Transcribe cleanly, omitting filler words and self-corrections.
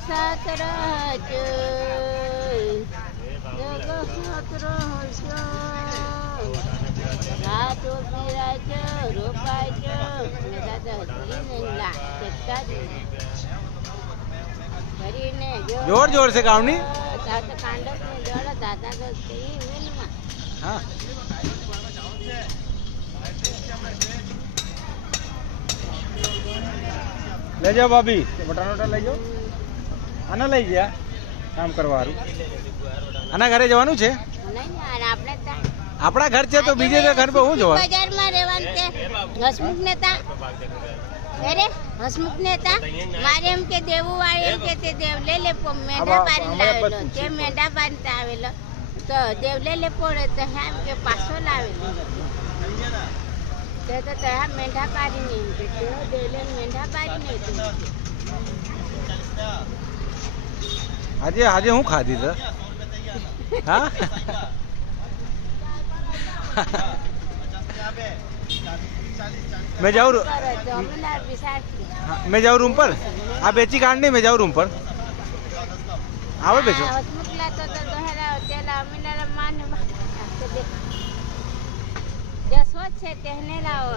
સાથ રહેજો, જગ સાથ રહેજો, રાતો પીરાજો, રોપાજો, ને દાદા હસીને લાગતા કરીને જોર જોર से गावनी દાદા કાંડક ને જોડો દાદા તો મિલમાં हाँ ले जाओ भाभी बटाना वटा લઈ જાઓ આના લઈ ગયા કામ કરવા હારું આના ઘરે જવાનું છે નહીં યાર આપણે ત્યાં આપણા ઘર છે તો બીજે ઘર પર હું જોવા બજારમાં રહેવાનું તે હસમુખ નેતા અરે હસમુખ નેતા મારે એમ કે દેવું વાળી એમ કે તે દેવ લે લે મેંઢા પાડીને લાવેલો તે મેંઢા પાડીને આવેલો તો દેવ લે લે પડે તો એમ કે પાછો લાવેલો તે તો ત્યાં મેંઢા પાડીને એમ કે દેવ લે મેંઢા પાડીને આજે આજે હું ખાધી તો હા मैं जाऊँ मैं जाऊँ रूम पर आप बेची काट नहीं मैं जाऊँ रूम पर आओ बेचो હસમુખલા તો દોહરા તેલા અમીના માન જસવત છે તેને લાવો